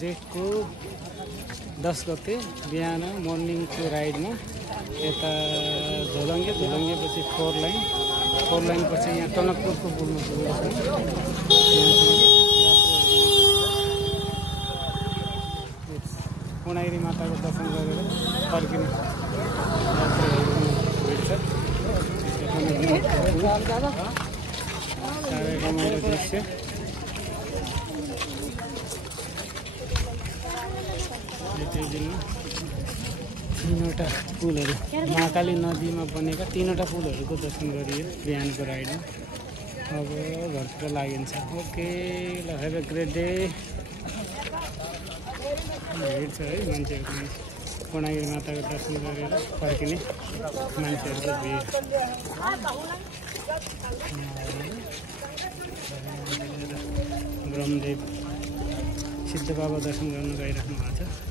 जेठको 10 गते बिहान मर्निङको राइडमा यता झोलङ्गे पछि 4 लाइन पछि यहाँ टनकपुरको पुलमा पुगेको माताको दर्शन गरेर फर्किने साह्रै रमाइलो दृश्य। तीनवटा पुलहरू महाकाली नदीमा बनेका तीनवटा पुलहरूको दर्शन गरियो बिहानको राइडमा। अब घरतिर लागिन्छ। ओके, ल हेभ अ ग्रेट डे। भिड छ है मान्छेहरूको, पूर्णगिरी माताको दर्शन गरेर फर्किने मान्छेहरूको भिड। ब्रह्मदेव सिद्ध बाबा दर्शन गर्न गइराख्नु भएको छ।